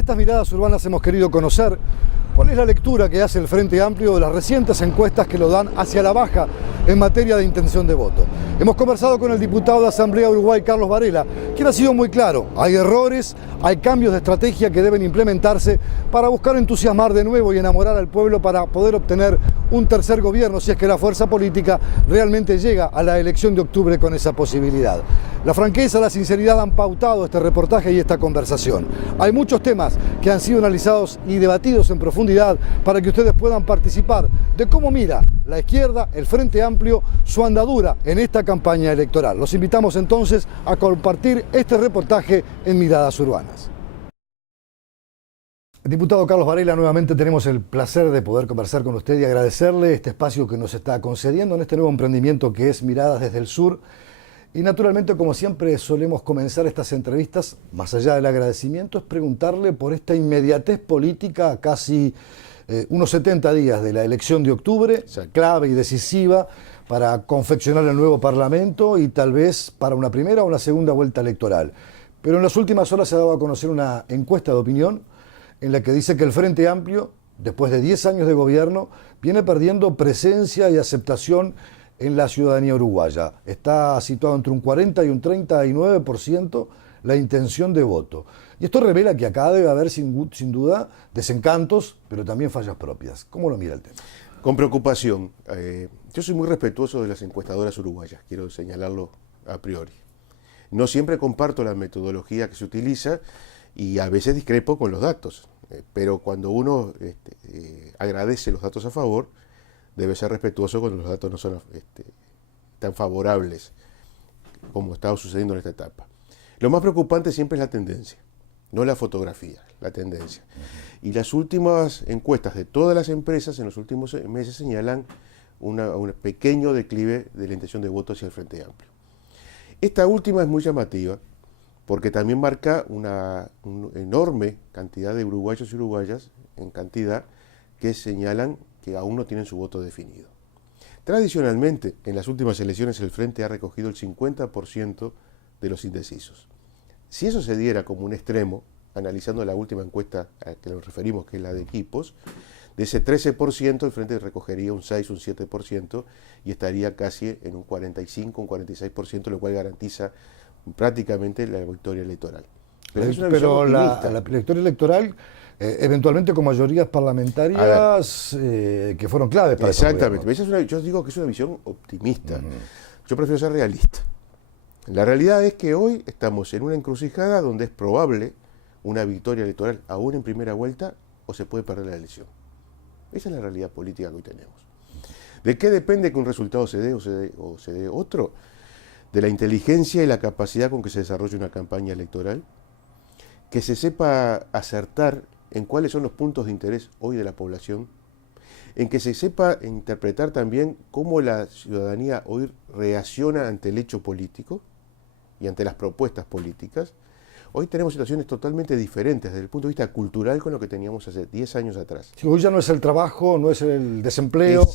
estas miradas urbanas hemos querido conocer cuál es la lectura que hace el Frente Amplio de las recientes encuestas que lo dan hacia la baja en materia de intención de voto. Hemos conversado con el diputado de Asamblea Uruguay, Carlos Varela, quien ha sido muy claro. Hay errores, hay cambios de estrategia que deben implementarse para buscar entusiasmar de nuevo y enamorar al pueblo para poder obtener un tercer gobierno, si es que la fuerza política realmente llega a la elección de octubre con esa posibilidad. La franqueza, la sinceridad han pautado este reportaje y esta conversación. Hay muchos temas que han sido analizados y debatidos en profundidad para que ustedes puedan participar de cómo mira la izquierda, el Frente Amplio, su andadura en esta campaña electoral. Los invitamos entonces a compartir este reportaje en Miradas Urbanas. Diputado Carlos Varela, nuevamente tenemos el placer de poder conversar con usted y agradecerle este espacio que nos está concediendo en este nuevo emprendimiento que es Miradas desde el Sur. Y naturalmente, como siempre solemos comenzar estas entrevistas, más allá del agradecimiento, es preguntarle por esta inmediatez política a casi unos 70 días de la elección de octubre, clave y decisiva para confeccionar el nuevo Parlamento y tal vez para una primera o una segunda vuelta electoral. Pero en las últimas horas se ha dado a conocer una encuesta de opinión en la que dice que el Frente Amplio, después de 10 años de gobierno, viene perdiendo presencia y aceptación en la ciudadanía uruguaya. Está situado entre un 40 y un 39% la intención de voto. Y esto revela que acá debe haber sin duda desencantos, pero también fallas propias. ¿Cómo lo mira el tema? Con preocupación. Yo soy muy respetuoso de las encuestadoras uruguayas, quiero señalarlo a priori. No siempre comparto la metodología que se utiliza y a veces discrepo con los datos, pero cuando uno agradece los datos a favor, debe ser respetuoso cuando los datos no son tan favorables como está sucediendo en esta etapa. Lo más preocupante siempre es la tendencia, no la fotografía, la tendencia. Y las últimas encuestas de todas las empresas en los últimos meses señalan un pequeño declive de la intención de voto hacia el Frente Amplio. Esta última es muy llamativa porque también marca una enorme cantidad de uruguayos y uruguayas en cantidad que señalan que aún no tienen su voto definido. Tradicionalmente, en las últimas elecciones el Frente ha recogido el 50% de los indecisos. Si eso se diera como un extremo, analizando la última encuesta a que nos referimos, que es la de equipos, de ese 13% el Frente recogería un 6, un 7% y estaría casi en un 45, un 46%, lo cual garantiza prácticamente la victoria electoral. Pero la victoria electoral eventualmente con mayorías parlamentarias que fueron claves para exactamente. Yo digo que es una visión optimista. Yo prefiero ser realista. La realidad es que hoy estamos en una encrucijada donde es probable una victoria electoral aún en primera vuelta o se puede perder la elección. Esa es la realidad política que hoy tenemos. ¿De qué depende que un resultado se dé o se dé otro? De la inteligencia y la capacidad con que se desarrolle una campaña electoral, que se sepa acertar en cuáles son los puntos de interés hoy de la población, en que se sepa interpretar también cómo la ciudadanía hoy reacciona ante el hecho político y ante las propuestas políticas. Hoy tenemos situaciones totalmente diferentes desde el punto de vista cultural con lo que teníamos hace 10 años atrás. Sí, hoy ya no es el trabajo, no es el desempleo,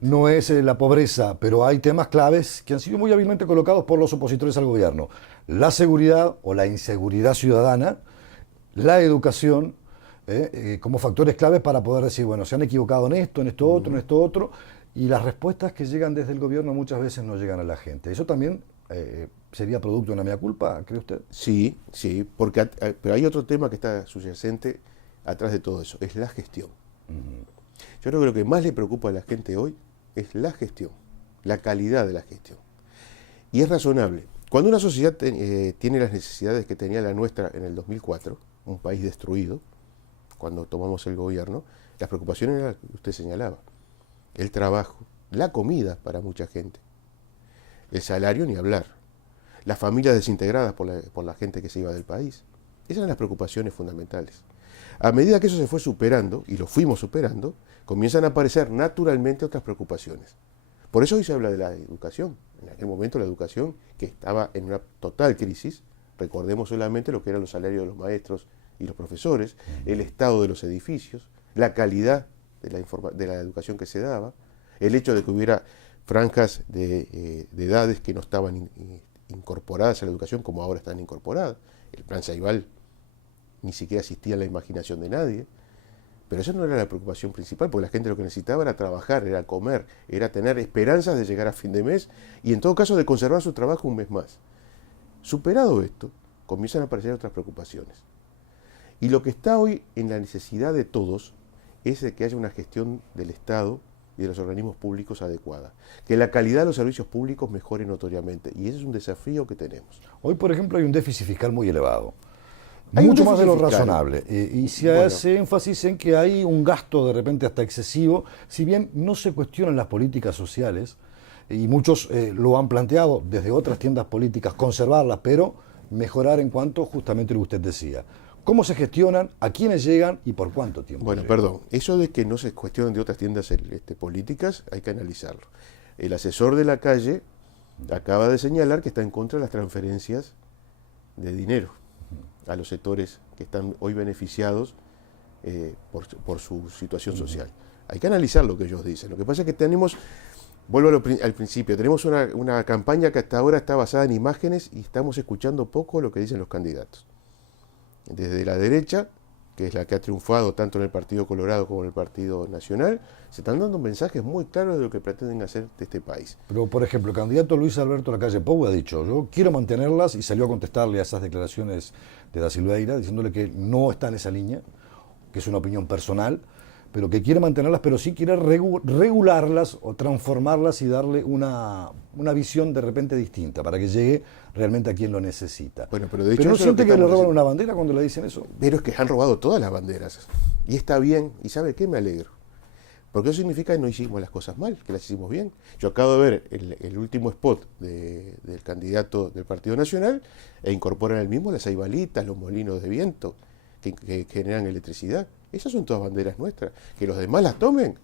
no es la pobreza, pero hay temas claves que han sido muy hábilmente colocados por los opositores al gobierno. La seguridad o la inseguridad ciudadana, la educación, como factores claves para poder decir, bueno, se han equivocado en esto otro, en esto otro, y las respuestas que llegan desde el gobierno muchas veces no llegan a la gente. Eso también sería producto de una mea culpa, ¿cree usted? Sí, porque pero hay otro tema que está subyacente atrás de todo eso, es la gestión. Yo creo que lo que más le preocupa a la gente hoy es la gestión, la calidad de la gestión. Y es razonable. Cuando una sociedad tiene las necesidades que tenía la nuestra en el 2004, un país destruido, cuando tomamos el gobierno, las preocupaciones eran las que usted señalaba. El trabajo, la comida para mucha gente, el salario ni hablar, las familias desintegradas por la gente que se iba del país. Esas eran las preocupaciones fundamentales. A medida que eso se fue superando, y lo fuimos superando, comienzan a aparecer naturalmente otras preocupaciones. Por eso hoy se habla de la educación. En aquel momento la educación, que estaba en una total crisis, recordemos solamente lo que eran los salarios de los maestros y los profesores, el estado de los edificios, la calidad de la educación que se daba, el hecho de que hubiera franjas de edades que no estaban incorporadas a la educación como ahora están incorporadas. El plan Ceibal ni siquiera existía en la imaginación de nadie. Pero esa no era la preocupación principal, porque la gente lo que necesitaba era trabajar, era comer, era tener esperanzas de llegar a fin de mes y en todo caso de conservar su trabajo un mes más. Superado esto, comienzan a aparecer otras preocupaciones. Y lo que está hoy en la necesidad de todos es de que haya una gestión del Estado y de los organismos públicos adecuada. Que la calidad de los servicios públicos mejore notoriamente. Y ese es un desafío que tenemos. Hoy, por ejemplo, hay un déficit fiscal muy elevado. Hay Mucho un más de lo déficit fiscal. razonable. Y se hace énfasis en que hay un gasto de repente hasta excesivo, si bien no se cuestionan las políticas sociales, y muchos lo han planteado desde otras tiendas políticas, conservarlas, pero mejorar en cuanto justamente lo que usted decía. ¿Cómo se gestionan? ¿A quiénes llegan? ¿Y por cuánto tiempo? Bueno, llegan? perdón, eso de que no se cuestionan de otras tiendas políticas, hay que analizarlo. El asesor de la calle acaba de señalar que está en contra de las transferencias de dinero a los sectores que están hoy beneficiados por su situación social. Hay que analizar lo que ellos dicen. Lo que pasa es que tenemos, vuelvo al principio, tenemos una campaña que hasta ahora está basada en imágenes y estamos escuchando poco lo que dicen los candidatos. Desde la derecha, que es la que ha triunfado tanto en el Partido Colorado como en el Partido Nacional, se están dando mensajes muy claros de lo que pretenden hacer de este país. Pero, por ejemplo, el candidato Luis Alberto Lacalle Pou ha dicho, yo quiero mantenerlas, y salió a contestarle a esas declaraciones de Da Silveira, diciéndole que no está en esa línea, que es una opinión personal, pero que quiere mantenerlas, pero sí quiere regularlas o transformarlas y darle una visión de repente distinta, para que llegue realmente a quien lo necesita. Bueno, pero de hecho ¿Pero no eso es lo siente que le estamos roban haciendo. una bandera cuando le dicen eso? Pero es que han robado todas las banderas. Y está bien, y ¿sabe qué? Me alegro. Porque eso significa que no hicimos las cosas mal, que las hicimos bien. Yo acabo de ver el último spot del candidato del Partido Nacional e incorporan el mismo las aibalitas, los molinos de viento que generan electricidad. Esas son todas banderas nuestras. Que los demás las tomen,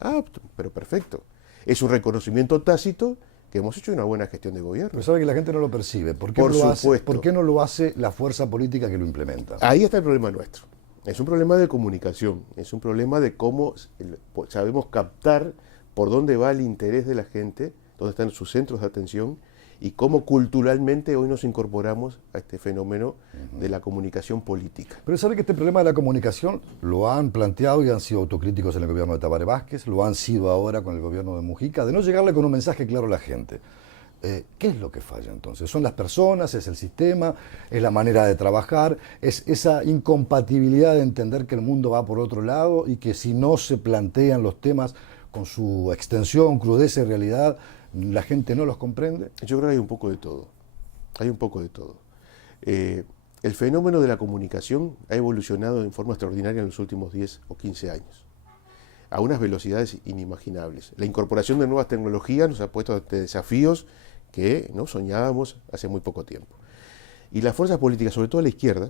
pero perfecto. Es un reconocimiento tácito que hemos hecho una buena gestión de gobierno. Pero sabe que la gente no lo percibe. ¿Por qué, Por no lo hace? supuesto. ¿Por qué no lo hace la fuerza política que lo implementa? Ahí está el problema nuestro. Es un problema de comunicación, es un problema de cómo sabemos captar por dónde va el interés de la gente, dónde están sus centros de atención y cómo culturalmente hoy nos incorporamos a este fenómeno de la comunicación política. Pero sabe que este problema de la comunicación lo han planteado y han sido autocríticos en el gobierno de Tabaré Vázquez, lo han sido ahora con el gobierno de Mujica, de no llegarle con un mensaje claro a la gente. ¿Qué es lo que falla entonces? ¿Son las personas? ¿Es el sistema? ¿Es la manera de trabajar? ¿Es esa incompatibilidad de entender que el mundo va por otro lado y que si no se plantean los temas con su extensión, crudeza y realidad, la gente no los comprende? Yo creo que hay un poco de todo. Hay un poco de todo. El fenómeno de la comunicación ha evolucionado en forma extraordinaria en los últimos 10 o 15 años, a unas velocidades inimaginables. La incorporación de nuevas tecnologías nos ha puesto ante desafíos que no soñábamos hace muy poco tiempo. Y las fuerzas políticas, sobre todo la izquierda,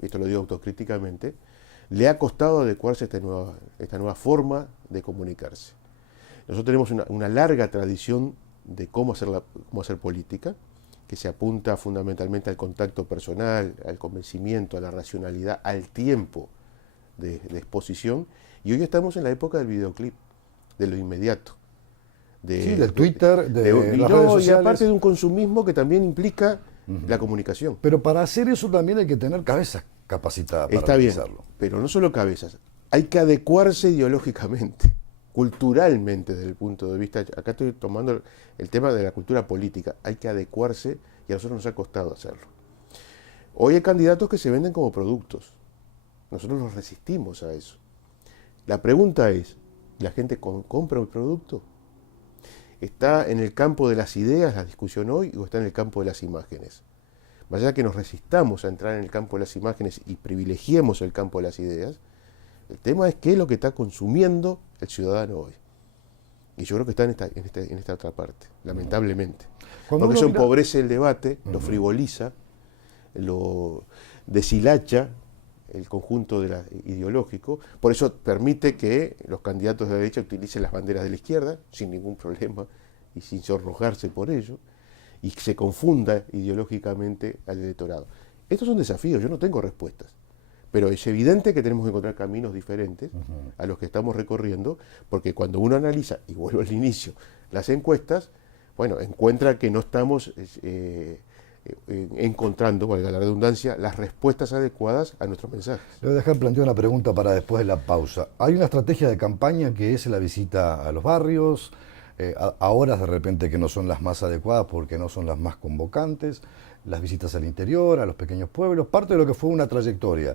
esto lo digo autocríticamente, le ha costado adecuarse a esta nueva forma de comunicarse. Nosotros tenemos una larga tradición de cómo hacer política, que se apunta fundamentalmente al contacto personal, al convencimiento, a la racionalidad, al tiempo de exposición, y hoy estamos en la época del videoclip, de lo inmediato. Sí, del Twitter, de las redes sociales. Y aparte de un consumismo que también implica la comunicación. Pero para hacer eso también hay que tener cabeza capacitada para Está bien, realizarlo. pero no solo cabezas, hay que adecuarse ideológicamente, culturalmente desde el punto de vista, acá estoy tomando el tema de la cultura política, hay que adecuarse y a nosotros nos ha costado hacerlo. Hoy hay candidatos que se venden como productos, nosotros nos resistimos a eso. La pregunta es, ¿la gente compra el producto? ¿Está en el campo de las ideas la discusión hoy o está en el campo de las imágenes? Más allá que nos resistamos a entrar en el campo de las imágenes y privilegiemos el campo de las ideas, el tema es qué es lo que está consumiendo el ciudadano hoy. Y yo creo que está en esta otra parte, lamentablemente. Porque eso empobrece el debate, lo frivoliza, lo deshilacha el conjunto ideológico. Por eso permite que los candidatos de la derecha utilicen las banderas de la izquierda sin ningún problema y sin sonrojarse por ello, y se confunda ideológicamente al electorado. Estos son desafíos, yo no tengo respuestas. Pero es evidente que tenemos que encontrar caminos diferentes a los que estamos recorriendo, porque cuando uno analiza, y vuelvo al inicio, las encuestas, bueno, encuentra que no estamos en encontrando, valga la redundancia, las respuestas adecuadas a nuestros mensajes. Le voy a dejar plantear una pregunta para después de la pausa. Hay una estrategia de campaña que es la visita a los barrios, a horas de repente que no son las más adecuadas porque no son las más convocantes, las visitas al interior, a los pequeños pueblos, parte de lo que fue una trayectoria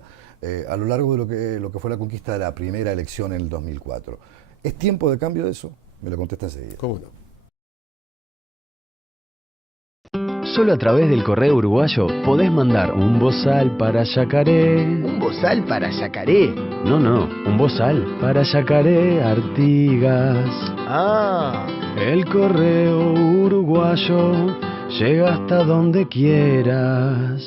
a lo largo de lo que fue la conquista de la primera elección en el 2004. ¿Es tiempo de cambio de eso? Me lo contesta enseguida. ¿Cómo no? Solo a través del correo uruguayo podés mandar un bozal para Yacaré. ¿Un bozal para Yacaré? No, un bozal para Yacaré Artigas. Ah. El correo uruguayo llega hasta donde quieras.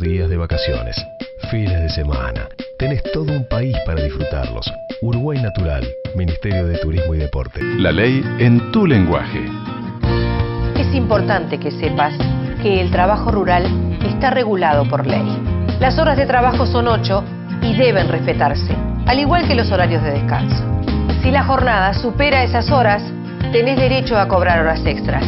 Días de vacaciones, fines de semana. Tenés todo un país para disfrutarlos. Uruguay Natural, Ministerio de Turismo y Deporte. La ley en tu lenguaje. Es importante que sepas que el trabajo rural está regulado por ley. Las horas de trabajo son 8 y deben respetarse, al igual que los horarios de descanso. Si la jornada supera esas horas, tenés derecho a cobrar horas extras.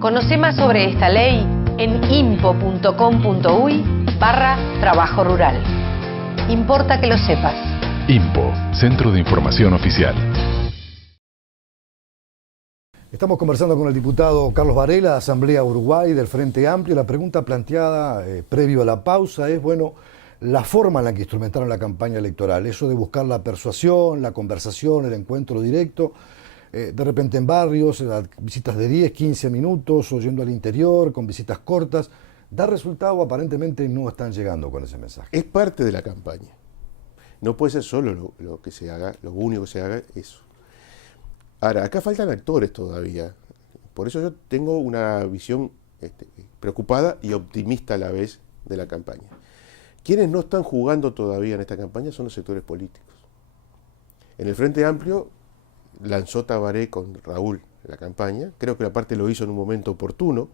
Conoce más sobre esta ley en impo.com.uy/trabajo rural. Importa que lo sepas. IMPO, Centro de Información Oficial. Estamos conversando con el diputado Carlos Varela, Asamblea Uruguay del Frente Amplio. La pregunta planteada previo a la pausa es, bueno, la forma en la que instrumentaron la campaña electoral, eso de buscar la persuasión, la conversación, el encuentro directo, de repente en barrios, visitas de 10, 15 minutos, o yendo al interior, con visitas cortas, ¿da resultado? Aparentemente no están llegando con ese mensaje. Es parte de la campaña. No puede ser solo lo que se haga, lo único que se haga eso. Ahora, acá faltan actores todavía. Por eso yo tengo una visión preocupada y optimista a la vez de la campaña. Quienes no están jugando todavía en esta campaña son los sectores políticos. En el Frente Amplio lanzó Tabaré con Raúl la campaña. Creo que aparte lo hizo en un momento oportuno,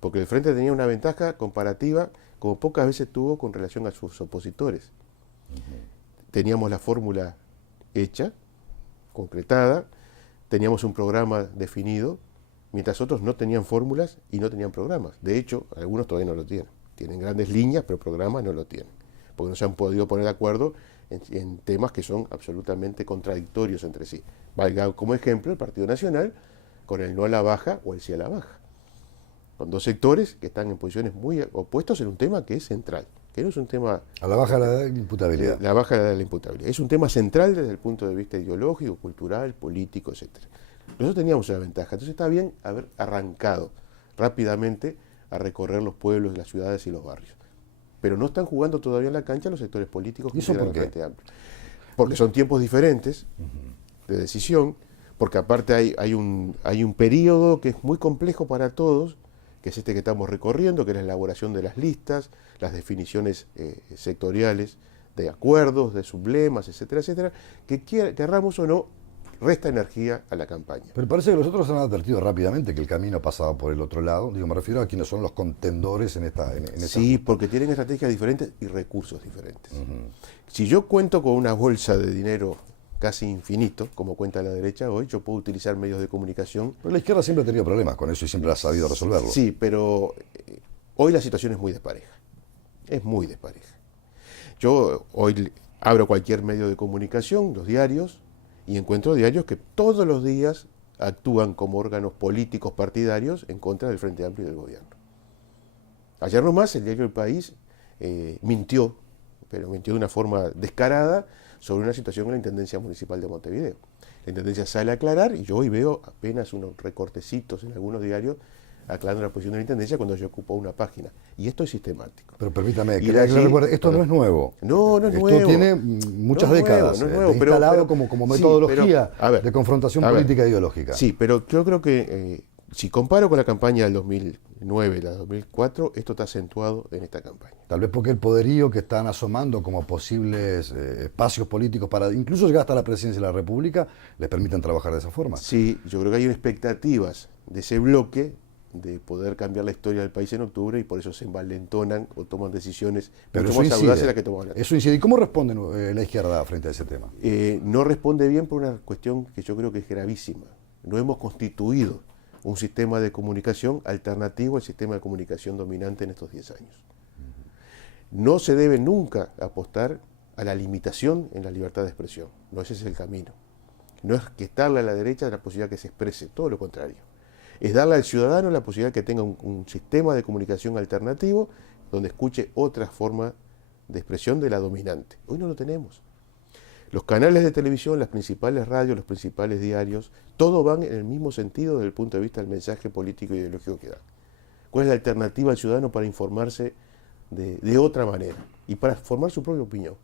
porque el Frente tenía una ventaja comparativa como pocas veces tuvo con relación a sus opositores. Teníamos la fórmula hecha, concretada, teníamos un programa definido, mientras otros no tenían fórmulas y no tenían programas. De hecho, algunos todavía no lo tienen. Tienen grandes líneas, pero programas no lo tienen, porque no se han podido poner de acuerdo en temas que son absolutamente contradictorios entre sí. Valga como ejemplo el Partido Nacional con el no a la baja o el sí a la baja. Con dos sectores que están en posiciones muy opuestos en un tema que es central, que no es un tema... A la baja de la imputabilidad. La baja de la imputabilidad. Es un tema central desde el punto de vista ideológico, cultural, político, etc. Nosotros teníamos una ventaja, entonces está bien haber arrancado rápidamente a recorrer los pueblos, las ciudades y los barrios. Pero no están jugando todavía en la cancha los sectores políticos que integran el Frente Amplio. Porque son tiempos diferentes de decisión, porque aparte hay un periodo que es muy complejo para todos, que es este que estamos recorriendo, que es la elaboración de las listas, las definiciones sectoriales de acuerdos, de sublemas, etcétera, etcétera, que querramos o no, resta energía a la campaña. Pero parece que los otros han advertido rápidamente que el camino pasaba por el otro lado. Digo, me refiero a quienes son los contendores en esta... Sí, porque tienen estrategias diferentes y recursos diferentes. Si yo cuento con una bolsa de dinero casi infinito, como cuenta la derecha hoy, yo puedo utilizar medios de comunicación. Pero la izquierda siempre ha tenido problemas con eso y siempre ha sabido resolverlo. Sí, pero hoy la situación es muy despareja. Es muy despareja. Yo hoy abro cualquier medio de comunicación, los diarios, y encuentro diarios que todos los días actúan como órganos políticos partidarios en contra del Frente Amplio y del gobierno. Ayer nomás el diario El País mintió, pero mintió de una forma descarada sobre una situación en la Intendencia Municipal de Montevideo. La Intendencia sale a aclarar y yo hoy veo apenas unos recortecitos en algunos diarios aclarando la posición de la Intendencia cuando yo ocupo una página. Y esto es sistemático. Pero permítame, Y que de allí- le recuerde, esto no es nuevo. No es Esto nuevo. tiene muchas No es nuevo, décadas no es nuevo, pero- instalado pero- como sí, metodología pero, a ver, de confrontación a ver. política e ideológica. Sí, pero yo creo que si comparo con la campaña del 2009 y la 2004, esto está acentuado en esta campaña. Tal vez porque el poderío que están asomando como posibles espacios políticos para incluso llegar hasta la presidencia de la República les permitan trabajar de esa forma. Sí, yo creo que hay expectativas de ese bloque de poder cambiar la historia del país en octubre y por eso se envalentonan o toman decisiones Pero mucho eso más audaces incide. las que toman antes. Eso incide. ¿Y cómo responde la izquierda frente a ese tema? No responde bien por una cuestión que yo creo que es gravísima. No hemos constituido un sistema de comunicación alternativo al sistema de comunicación dominante en estos 10 años. No se debe nunca apostar a la limitación en la libertad de expresión. No, ese es el camino. No es quitarle a la derecha la posibilidad que se exprese, todo lo contrario. Es darle al ciudadano la posibilidad que tenga un sistema de comunicación alternativo donde escuche otra forma de expresión de la dominante. Hoy no lo tenemos. Los canales de televisión, las principales radios, los principales diarios, todos van en el mismo sentido desde el punto de vista del mensaje político y ideológico que dan. ¿Cuál es la alternativa al ciudadano para informarse de otra manera y para formar su propia opinión?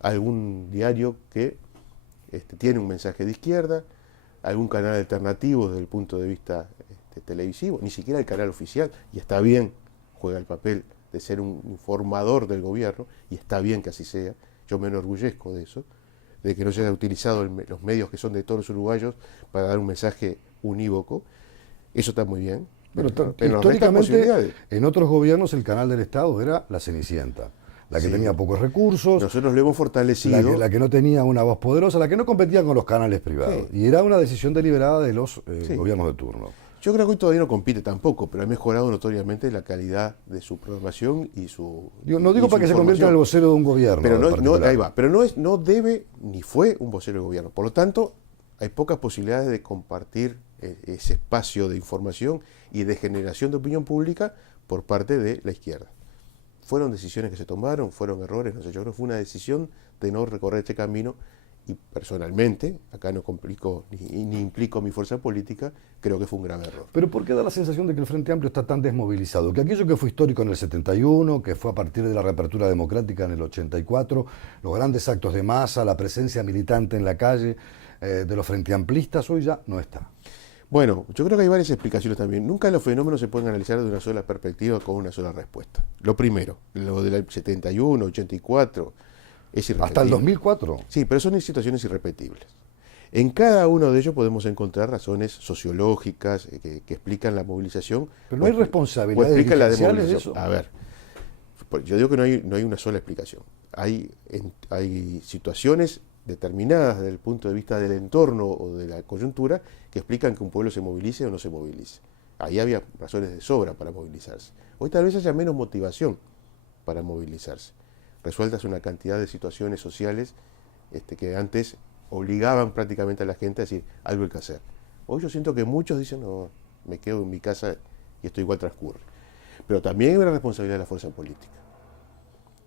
Algún diario que tiene un mensaje de izquierda, algún canal alternativo desde el punto de vista televisivo, ni siquiera el canal oficial, y está bien, juega el papel de ser un informador del gobierno, y está bien que así sea, yo me enorgullezco de eso, de que no se haya utilizado los medios que son de todos los uruguayos para dar un mensaje unívoco, eso está muy bien. Pero nos restan históricamente posibilidades. en otros gobiernos el canal del Estado era la Cenicienta, la que Sí. tenía pocos recursos, Nosotros lo hemos fortalecido. la que no tenía una voz poderosa, la que no competía con los canales privados. Sí. Y era una decisión deliberada de los Sí. gobiernos de turno. Yo creo que hoy todavía no compite tampoco, pero ha mejorado notoriamente la calidad de su programación y su. No digo y para su que se convierta en el información. vocero de un gobierno. Pero en no, particular. ahí va. Pero no debe ni fue un vocero de gobierno. Por lo tanto, hay pocas posibilidades de compartir ese espacio de información y de generación de opinión pública por parte de la izquierda. Fueron decisiones que se tomaron, fueron errores, no sé, yo creo que fue una decisión de no recorrer este camino y personalmente, acá no complico ni implico mi fuerza política, creo que fue un grave error. Pero ¿por qué da la sensación de que el Frente Amplio está tan desmovilizado? Que aquello que fue histórico en el 71, que fue a partir de la reapertura democrática en el 84, los grandes actos de masa, la presencia militante en la calle de los frenteamplistas, hoy ya no está. Bueno, yo creo que hay varias explicaciones también. Nunca los fenómenos se pueden analizar de una sola perspectiva con una sola respuesta. Lo primero, lo del 71, 84, es irrepetible. Hasta el 2004. Sí, pero son situaciones irrepetibles. En cada uno de ellos podemos encontrar razones sociológicas que explican la movilización. Pero no hay o responsabilidades explican la dirigenciales de desmovilización. eso. A ver, yo digo que no hay una sola explicación. Hay situaciones determinadas desde el punto de vista del entorno o de la coyuntura que explican que un pueblo se movilice o no se movilice. Ahí había razones de sobra para movilizarse. Hoy tal vez haya menos motivación para movilizarse. Resueltas una cantidad de situaciones sociales que antes obligaban prácticamente a la gente a decir algo hay que hacer. Hoy yo siento que muchos dicen, no, me quedo en mi casa y esto igual transcurre. Pero también hay una responsabilidad de la fuerza política.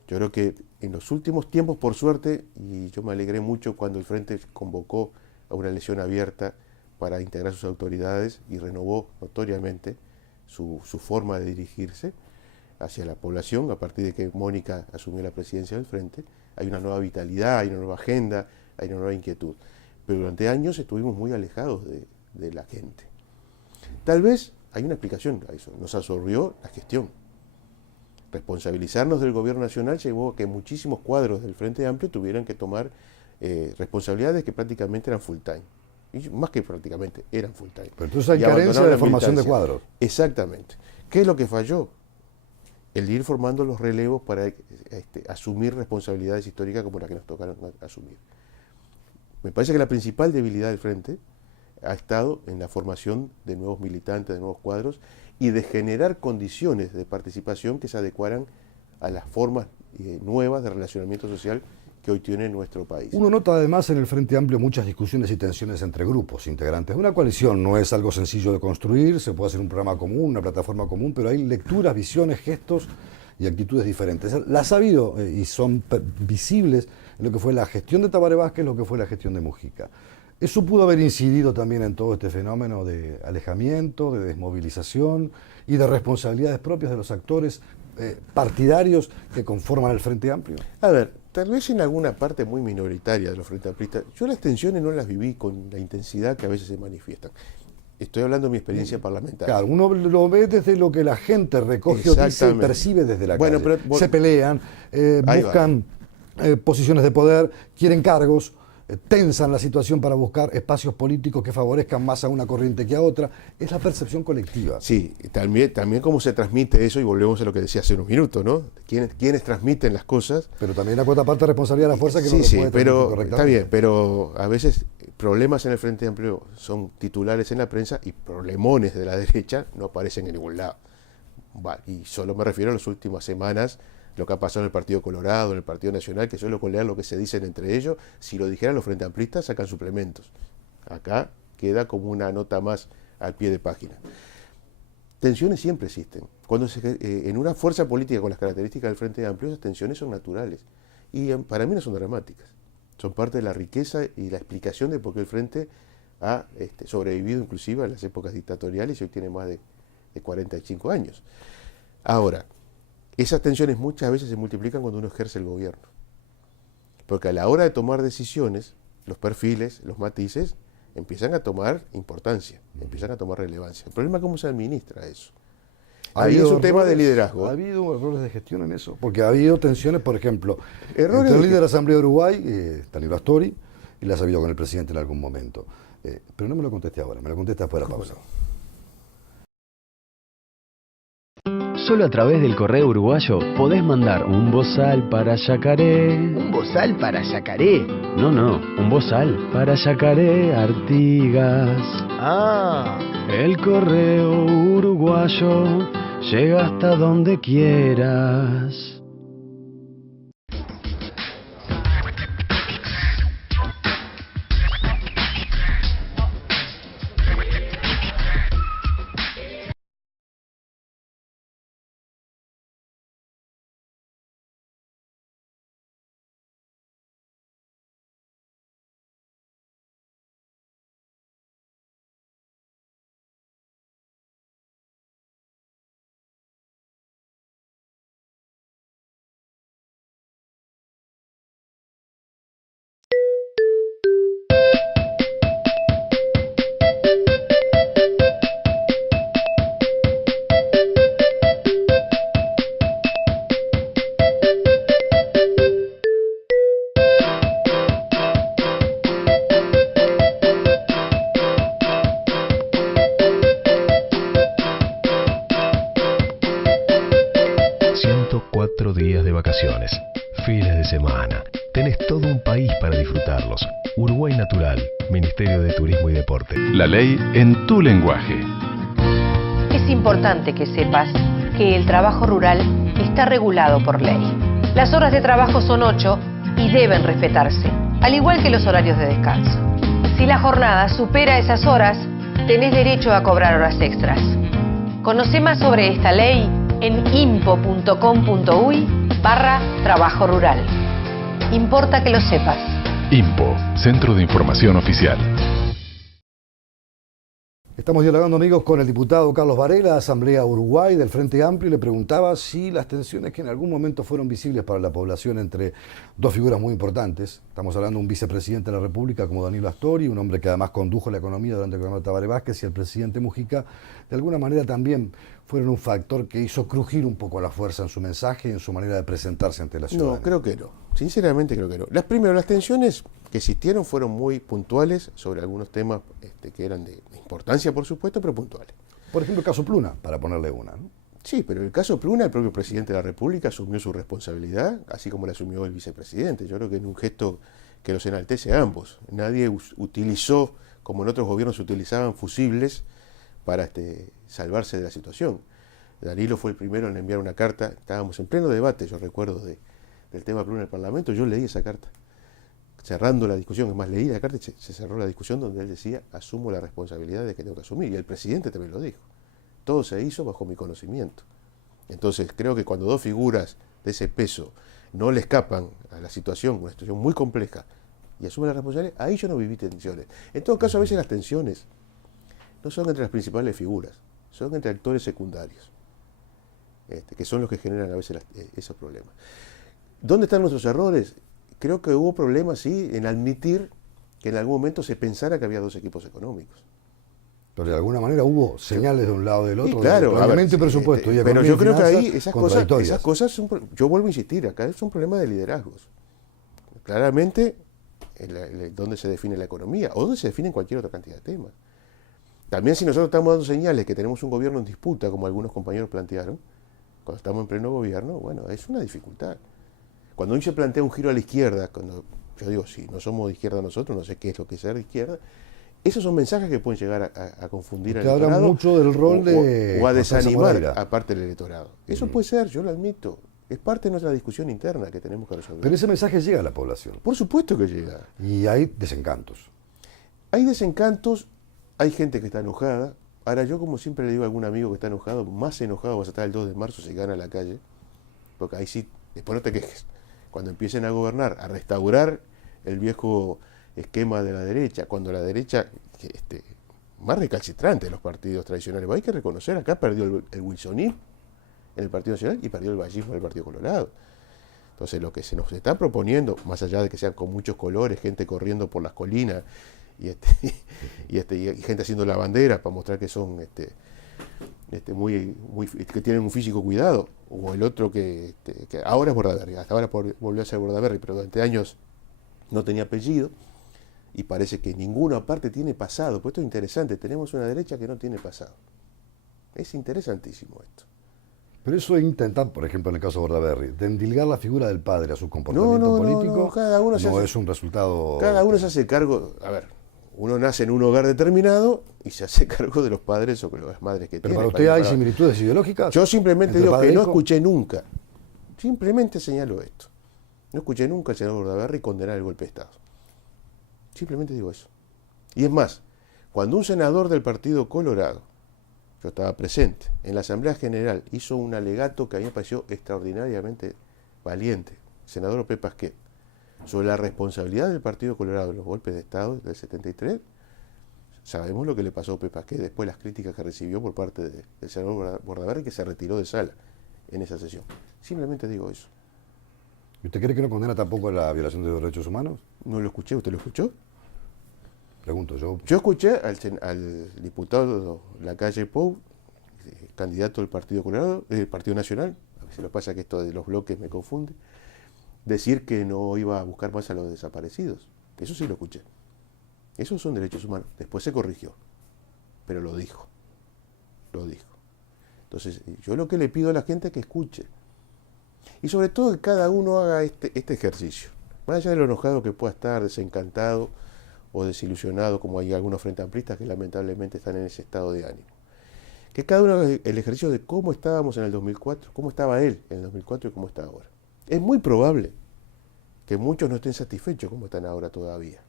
Yo creo que en los últimos tiempos, por suerte, y yo me alegré mucho cuando el Frente convocó a una elección abierta para integrar sus autoridades y renovó notoriamente su forma de dirigirse hacia la población, a partir de que Mónica asumió la presidencia del Frente, hay una nueva vitalidad, hay una nueva agenda, hay una nueva inquietud. Pero durante años estuvimos muy alejados de la gente. Tal vez hay una explicación a eso, nos absorbió la gestión. Responsabilizarnos del gobierno nacional llevó a que muchísimos cuadros del Frente Amplio tuvieran que tomar responsabilidades que prácticamente eran full time. Y más que prácticamente, eran full time. Pero entonces hay Y carencia abandonaron de la formación de militancia. cuadros. Exactamente. ¿Qué es lo que falló? El ir formando los relevos para asumir responsabilidades históricas como las que nos tocaron asumir. Me parece que la principal debilidad del Frente ha estado en la formación de nuevos militantes, de nuevos cuadros, y de generar condiciones de participación que se adecuaran a las formas nuevas de relacionamiento social que hoy tiene nuestro país. Uno nota además en el Frente Amplio muchas discusiones y tensiones entre grupos integrantes. Una coalición no es algo sencillo de construir, se puede hacer un programa común, una plataforma común, pero hay lecturas, visiones, gestos y actitudes diferentes. Las ha habido y son visibles en lo que fue la gestión de Tabaré Vázquez, lo que fue la gestión de Mujica. Eso pudo haber incidido también en todo este fenómeno de alejamiento, de desmovilización y de responsabilidades propias de los actores partidarios que conforman el Frente Amplio. A ver, tal vez en alguna parte muy minoritaria de los Frente Amplistas, yo las tensiones no las viví con la intensidad que a veces se manifiestan. Estoy hablando de mi experiencia parlamentaria. Claro, uno lo ve desde lo que la gente recoge o dice y percibe desde la calle. Pero, se pelean, buscan posiciones de poder, quieren cargos, tensan la situación para buscar espacios políticos que favorezcan más a una corriente que a otra. Es la percepción colectiva. Sí, también cómo se transmite eso, y volvemos a lo que decía hace unos minutos, ¿no? ¿Quiénes transmiten las cosas? Pero también la cuota parte de responsabilidad de la fuerza que no lo puede pero correctamente. está bien, pero a veces problemas en el Frente Amplio son titulares en la prensa y problemones de la derecha no aparecen en ningún lado. Y solo me refiero a las últimas semanas, lo que ha pasado en el Partido Colorado, en el Partido Nacional, que suelo leer lo que se dicen entre ellos. Si lo dijeran los Frente Amplistas, sacan suplementos. Acá queda como una nota más al pie de página. Tensiones siempre existen. En una fuerza política con las características del Frente Amplio, esas tensiones son naturales. Y para mí no son dramáticas. Son parte de la riqueza y la explicación de por qué el Frente ha sobrevivido inclusive a las épocas dictatoriales y hoy tiene más de 45 años. Ahora, esas tensiones muchas veces se multiplican cuando uno ejerce el gobierno. Porque a la hora de tomar decisiones, los perfiles, los matices, empiezan a tomar importancia, empiezan a tomar relevancia. El problema es cómo se administra eso. Ahí es un tema de liderazgo. ¿Ha habido errores de gestión en eso? Porque ha habido tensiones, por ejemplo, Errores entre el líder de la Asamblea de Uruguay, Danilo Astori, y las ha habido con el presidente en algún momento. Pero no me lo conteste ahora, me lo conteste después de la pausa. Solo a través del correo uruguayo podés mandar un bozal para Yacaré. ¿Un bozal para Yacaré? No, un bozal para Yacaré Artigas. Ah, El correo uruguayo llega hasta donde quieras. Días de vacaciones, fines de semana. Tenés todo un país para disfrutarlos. Uruguay Natural, Ministerio de Turismo y Deporte. La ley en tu lenguaje. Es importante que sepas que el trabajo rural está regulado por ley. Las horas de trabajo son 8 y deben respetarse, al igual que los horarios de descanso. Si la jornada supera esas horas, tenés derecho a cobrar horas extras. Conoce más sobre esta ley en impo.com.uy/trabajo rural. Importa que lo sepas. IMPO, Centro de Información Oficial. Estamos dialogando, amigos, con el diputado Carlos Varela, Asamblea Uruguay del Frente Amplio, y le preguntaba si las tensiones que en algún momento fueron visibles para la población entre dos figuras muy importantes, estamos hablando de un vicepresidente de la República como Danilo Astori, un hombre que además condujo la economía durante el gobierno de Tabaré Vázquez, y el presidente Mujica, de alguna manera también fueron un factor que hizo crujir un poco la fuerza en su mensaje y en su manera de presentarse ante la ciudadanía. No, creo que no. Sinceramente creo que no. Las tensiones que existieron fueron muy puntuales sobre algunos temas que eran de importancia, por supuesto, pero puntuales. Por ejemplo, el caso Pluna, para ponerle una, ¿no? Sí, pero en el caso Pluna, el propio presidente de la República asumió su responsabilidad, así como la asumió el vicepresidente. Yo creo que en un gesto que los enaltece a ambos. Nadie utilizó, como en otros gobiernos se utilizaban fusibles, para salvarse de la situación. Danilo fue el primero en enviar una carta, estábamos en pleno debate, yo recuerdo, de del tema pluma en el Parlamento, yo leí esa carta. Cerrando la discusión, es más, leí la carta y se cerró la discusión donde él decía, asumo la responsabilidad de que tengo que asumir. Y el presidente también lo dijo. Todo se hizo bajo mi conocimiento. Entonces, creo que cuando dos figuras de ese peso no le escapan a la situación, una situación muy compleja, y asumen la responsabilidad, ahí yo no viví tensiones. En todo caso, a veces las tensiones no son entre las principales figuras, son entre actores secundarios, que son los que generan a veces esos problemas. ¿Dónde están nuestros errores? Creo que hubo problemas, sí, en admitir que en algún momento se pensara que había dos equipos económicos. Pero de alguna manera hubo señales de un lado del otro, Sí, claro, probablemente presupuesto. Y pero yo creo que ahí esas contradictorias. cosas son, yo vuelvo a insistir, acá es un problema de liderazgos. Claramente, dónde se define la economía, o dónde se define cualquier otra cantidad de temas. También si nosotros estamos dando señales que tenemos un gobierno en disputa, como algunos compañeros plantearon, cuando estamos en pleno gobierno, bueno, es una dificultad. Cuando uno se plantea un giro a la izquierda, cuando yo digo, si no somos de izquierda nosotros, no sé qué es lo que es ser de izquierda, esos son mensajes que pueden llegar a confundir al electorado. Habla mucho del rol o a desanimar a parte del electorado. Eso puede ser, yo lo admito. Es parte de nuestra discusión interna que tenemos que resolver. Pero ese mensaje llega a la población. Por supuesto que llega. Y hay desencantos. Hay desencantos, hay gente que está enojada. Ahora yo, como siempre le digo a algún amigo que está enojado, más enojado vas a estar el 2 de marzo si gana la calle. Porque ahí sí, después no te quejes. Cuando empiecen a gobernar, a restaurar el viejo esquema de la derecha, cuando la derecha, más recalcitrante de los partidos tradicionales, hay que reconocer, acá perdió el wilsonismo en el Partido Nacional y perdió el vallismo en el Partido Colorado. Entonces lo que se nos está proponiendo, más allá de que sean con muchos colores, gente corriendo por las colinas y gente haciendo la bandera para mostrar que son que tienen un físico cuidado, o el otro que ahora es Bordaberry, hasta ahora volvió a ser Bordaberry, pero durante años no tenía apellido, y parece que ninguna parte tiene pasado. Pues esto es interesante, tenemos una derecha que no tiene pasado. Es interesantísimo esto. Pero eso intentar, por ejemplo, en el caso de Bordaberry, de endilgar la figura del padre a su comportamiento político, cada uno es un resultado... Cada uno se hace cargo, a ver, uno nace en un hogar determinado y se hace cargo de los padres o de las madres que tiene. ¿Pero para usted hay similitudes ideológicas? Yo simplemente digo que no escuché nunca, simplemente señalo esto, no escuché nunca al senador Bordaberry condenar el golpe de Estado. Simplemente digo eso. Y es más, cuando un senador del Partido Colorado, yo estaba presente, en la Asamblea General hizo un alegato que a mí me pareció extraordinariamente valiente, el senador Ope Pasquet, sobre la responsabilidad del Partido Colorado en los golpes de Estado del 73, sabemos lo que le pasó a Ope Pasquet después, las críticas que recibió por parte del senador Bordaberry, que se retiró de sala en esa sesión. Simplemente digo eso. ¿Y usted cree que no condena tampoco la violación de los derechos humanos? No lo escuché, ¿usted lo escuchó? Pregunto yo. Yo escuché al diputado Lacalle Pou, candidato del Partido Colorado, del Partido Nacional, a veces lo pasa que esto de los bloques me confunde, decir que no iba a buscar más a los desaparecidos. Eso sí lo escuché. Esos son derechos humanos. Después se corrigió, pero lo dijo. Lo dijo. Entonces, yo lo que le pido a la gente es que escuche. Y sobre todo que cada uno haga este ejercicio. Más allá de lo enojado que pueda estar, desencantado o desilusionado, como hay algunos frente amplistas que lamentablemente están en ese estado de ánimo. Que cada uno haga el ejercicio de cómo estábamos en el 2004, cómo estaba él en el 2004 y cómo está ahora. Es muy probable que muchos no estén satisfechos como están ahora todavía.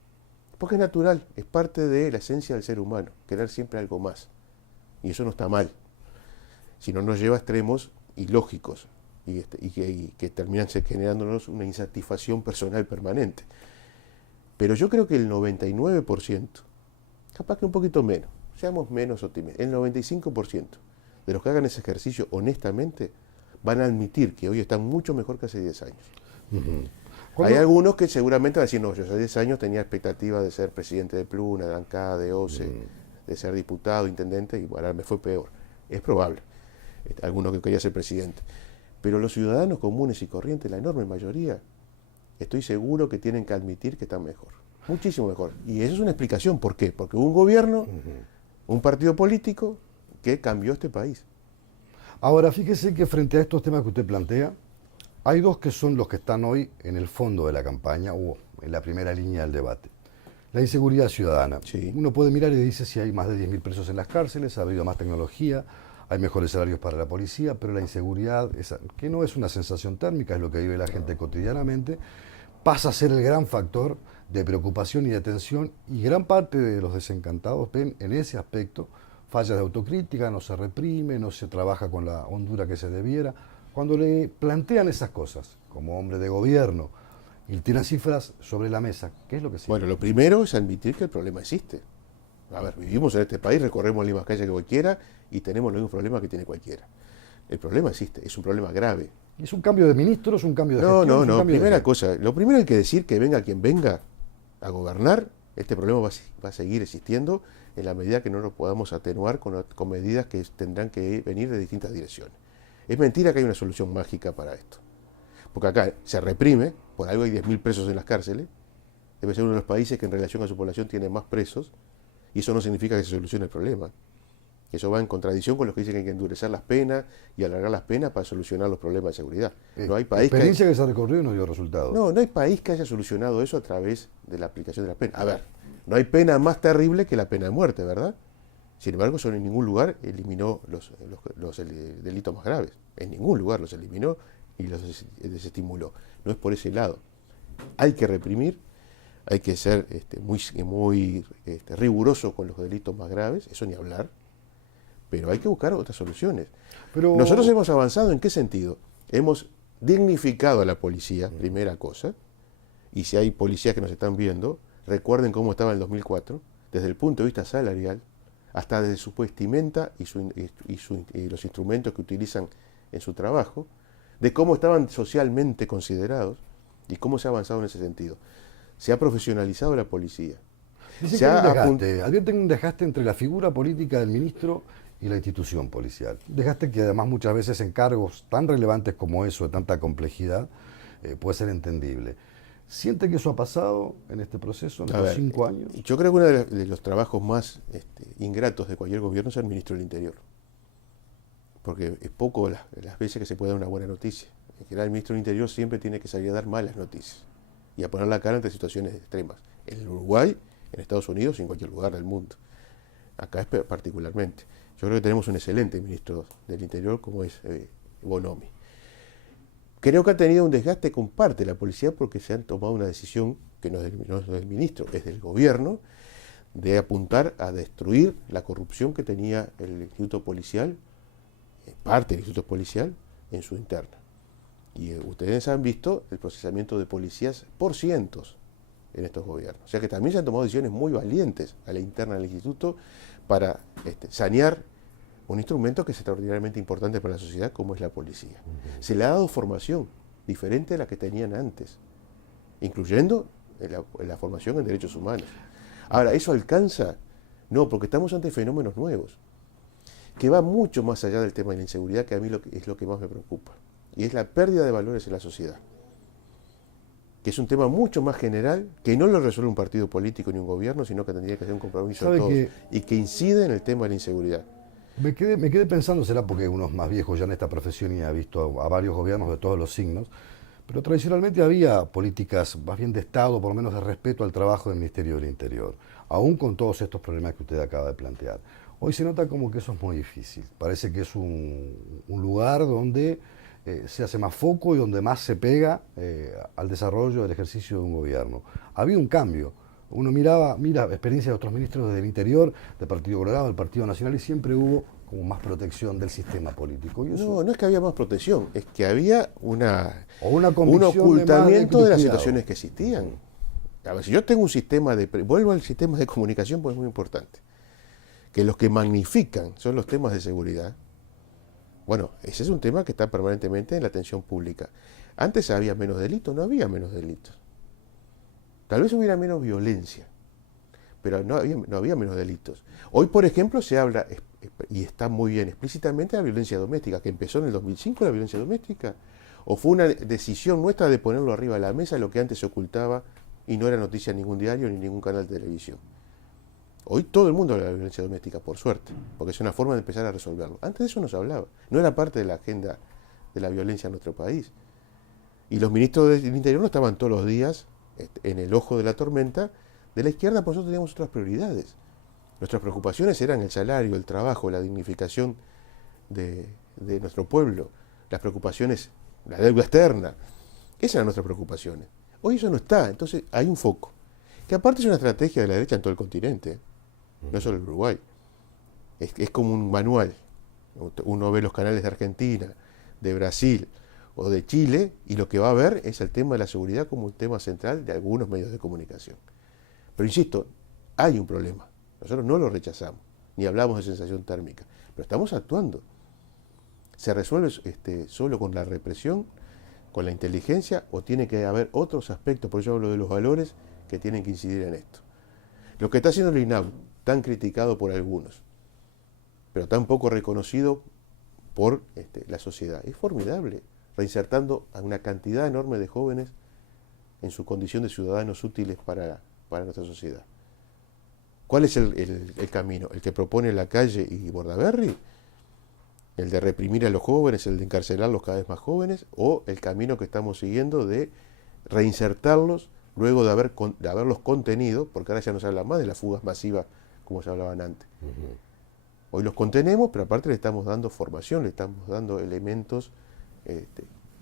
Porque es natural, es parte de la esencia del ser humano, querer siempre algo más. Y eso no está mal. Si no nos lleva a extremos ilógicos y que terminan generándonos una insatisfacción personal permanente. Pero yo creo que el 99%, capaz que un poquito menos, seamos menos optimistas, el 95% de los que hagan ese ejercicio honestamente van a admitir que hoy están mucho mejor que hace 10 años. Hay algunos que seguramente van a decir, no, yo hace 10 años tenía expectativa de ser presidente de Pluna, de ANCAD, de OCE, de ser diputado, intendente, y ahora me fue peor. Es probable. Algunos que quería ser presidente. Pero los ciudadanos comunes y corrientes, la enorme mayoría, estoy seguro que tienen que admitir que están mejor. Muchísimo mejor. Y eso es una explicación. ¿Por qué? Porque hubo un gobierno, un partido político que cambió este país. Ahora, fíjese que frente a estos temas que usted plantea, hay dos que son los que están hoy en el fondo de la campaña o en la primera línea del debate. La inseguridad ciudadana. Sí. Uno puede mirar y dice si hay más de 10.000 presos en las cárceles, ha habido más tecnología, hay mejores salarios para la policía, pero la inseguridad, que no es una sensación térmica, es lo que vive la gente cotidianamente, pasa a ser el gran factor de preocupación y de atención, y gran parte de los desencantados ven en ese aspecto fallas de autocrítica, no se reprime, no se trabaja con la hondura que se debiera. Cuando le plantean esas cosas, como hombre de gobierno, y tiran cifras sobre la mesa, ¿qué es lo que siente? Bueno, lo primero es admitir que el problema existe. A ver, vivimos en este país, recorremos las mismas calles que cualquiera y tenemos los mismos problemas que tiene cualquiera. El problema existe, es un problema grave. ¿Es un cambio de ministros, un cambio de gestión? No, primera cosa, lo primero hay que decir que venga quien venga a gobernar, este problema va a seguir existiendo en la medida que no lo podamos atenuar con medidas que tendrán que venir de distintas direcciones. Es mentira que hay una solución mágica para esto. Porque acá se reprime, por algo hay 10.000 presos en las cárceles, debe ser uno de los países que en relación a su población tiene más presos, y eso no significa que se solucione el problema. Eso va en contradicción con los que dicen que hay que endurecer las penas y alargar las penas para solucionar los problemas de seguridad. No hay país la experiencia que se ha recorrido no dio resultado. No hay país que haya solucionado eso a través de la aplicación de la pena. A ver, no hay pena más terrible que la pena de muerte, ¿verdad? Sin embargo, eso en ningún lugar eliminó los delitos más graves. En ningún lugar los eliminó y los desestimuló. No es por ese lado. Hay que reprimir, hay que ser muy riguroso con los delitos más graves, eso ni hablar, pero hay que buscar otras soluciones. Pero nosotros hemos avanzado ¿en qué sentido? Hemos dignificado a la policía, primera cosa, y si hay policías que nos están viendo, recuerden cómo estaba en el 2004, desde el punto de vista salarial, hasta desde su vestimenta y los instrumentos que utilizan en su trabajo, de cómo estaban socialmente considerados y cómo se ha avanzado en ese sentido. Se ha profesionalizado la policía. Dice que advierten un desgaste entre la figura política del ministro y la institución policial. Desgaste que además muchas veces en cargos tan relevantes como eso, de tanta complejidad, puede ser entendible. ¿Siente que eso ha pasado en este proceso, en estos 5 años? Yo creo que uno de los trabajos más ingratos de cualquier gobierno es el ministro del Interior. Porque es poco las veces que se puede dar una buena noticia. En general, el ministro del Interior siempre tiene que salir a dar malas noticias y a poner la cara ante situaciones extremas. En Uruguay, en Estados Unidos y en cualquier lugar del mundo. Acá es particularmente. Yo creo que tenemos un excelente ministro del Interior como es Bonomi. Creo que ha tenido un desgaste con parte de la policía porque se han tomado una decisión que no es del ministro, es del gobierno, de apuntar a destruir la corrupción que tenía el Instituto Policial, parte del Instituto Policial, en su interna. Y ustedes han visto el procesamiento de policías por cientos en estos gobiernos. O sea que también se han tomado decisiones muy valientes a la interna del instituto para sanear un instrumento que es extraordinariamente importante para la sociedad como es la policía. Se le ha dado formación diferente a la que tenían antes, incluyendo la formación en derechos humanos. Ahora, ¿eso alcanza? No, porque estamos ante fenómenos nuevos, que va mucho más allá del tema de la inseguridad, que a mí es lo que más me preocupa, y es la pérdida de valores en la sociedad, que es un tema mucho más general, que no lo resuelve un partido político ni un gobierno, sino que tendría que ser un compromiso de todos, y que incide en el tema de la inseguridad. Me quedé pensando, será porque uno es más viejo ya en esta profesión y ha visto a varios gobiernos de todos los signos, pero tradicionalmente había políticas más bien de Estado, por lo menos de respeto al trabajo del Ministerio del Interior, aún con todos estos problemas que usted acaba de plantear. Hoy se nota como que eso es muy difícil, parece que es un lugar donde se hace más foco y donde más se pega al desarrollo del ejercicio de un gobierno. Ha habido un cambio. Uno mira experiencias de otros ministros del Interior, del Partido Colorado, del Partido Nacional, y siempre hubo como más protección del sistema político. Y eso, no es que había más protección, es que había un ocultamiento de las situaciones que existían. A ver, si yo tengo un sistema vuelvo al sistema de comunicación, pues es muy importante, que los que magnifican son los temas de seguridad. Bueno, ese es un tema que está permanentemente en la atención pública. Antes había menos delitos, no había menos delitos. Tal vez hubiera menos violencia, pero no había menos delitos. Hoy, por ejemplo, se habla, y está muy bien explícitamente, de la violencia doméstica, que empezó en el 2005 la violencia doméstica, o fue una decisión nuestra de ponerlo arriba de la mesa, lo que antes se ocultaba y no era noticia en ningún diario ni ningún canal de televisión. Hoy todo el mundo habla de la violencia doméstica, por suerte, porque es una forma de empezar a resolverlo. Antes de eso no se hablaba, no era parte de la agenda de la violencia en nuestro país. Y los ministros del Interior no estaban todos los días en el ojo de la tormenta de la izquierda, por nosotros teníamos otras prioridades. Nuestras preocupaciones eran el salario, el trabajo, la dignificación de nuestro pueblo, las preocupaciones, la deuda externa. Esas eran nuestras preocupaciones. Hoy eso no está, entonces hay un foco. Que aparte es una estrategia de la derecha en todo el continente, no solo en Uruguay. Es como un manual. Uno ve los canales de Argentina, de Brasil o de Chile, y lo que va a ver es el tema de la seguridad como un tema central de algunos medios de comunicación. Pero insisto, hay un problema. Nosotros no lo rechazamos, ni hablamos de sensación térmica, pero estamos actuando. ¿Se resuelve solo con la represión, con la inteligencia, o tiene que haber otros aspectos? Por eso hablo de los valores que tienen que incidir en esto. Lo que está haciendo el INAU, tan criticado por algunos, pero tan poco reconocido por la sociedad, es formidable, reinsertando a una cantidad enorme de jóvenes en su condición de ciudadanos útiles para nuestra sociedad. ¿Cuál es el camino? ¿El que propone La Calle y Bordaberry? ¿El de reprimir a los jóvenes, el de encarcelarlos cada vez más jóvenes? ¿O el camino que estamos siguiendo de reinsertarlos luego de haberlos contenido? Porque ahora ya no se habla más de las fugas masivas como se hablaban antes. Hoy los contenemos, pero aparte le estamos dando formación, le estamos dando elementos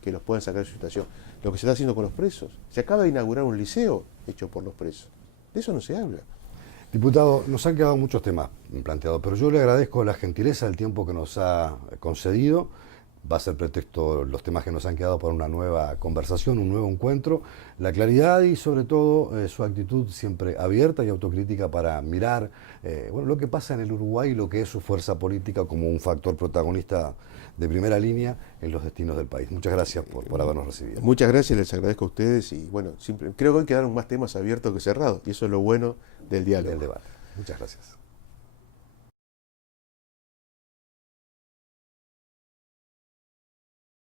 que los puedan sacar de su situación. Lo que se está haciendo con los presos. Se acaba de inaugurar un liceo hecho por los presos. De eso no se habla. Diputado, nos han quedado muchos temas planteados, pero yo le agradezco la gentileza del tiempo que nos ha concedido. Va a ser pretexto los temas que nos han quedado para una nueva conversación, un nuevo encuentro. La claridad y sobre todo su actitud siempre abierta y autocrítica para mirar lo que pasa en el Uruguay y lo que es su fuerza política como un factor protagonista de primera línea en los destinos del país. Muchas gracias por habernos recibido. Muchas gracias, les agradezco a ustedes y creo que hoy quedaron más temas abiertos que cerrados y eso es lo bueno del diálogo. Del debate. Muchas gracias.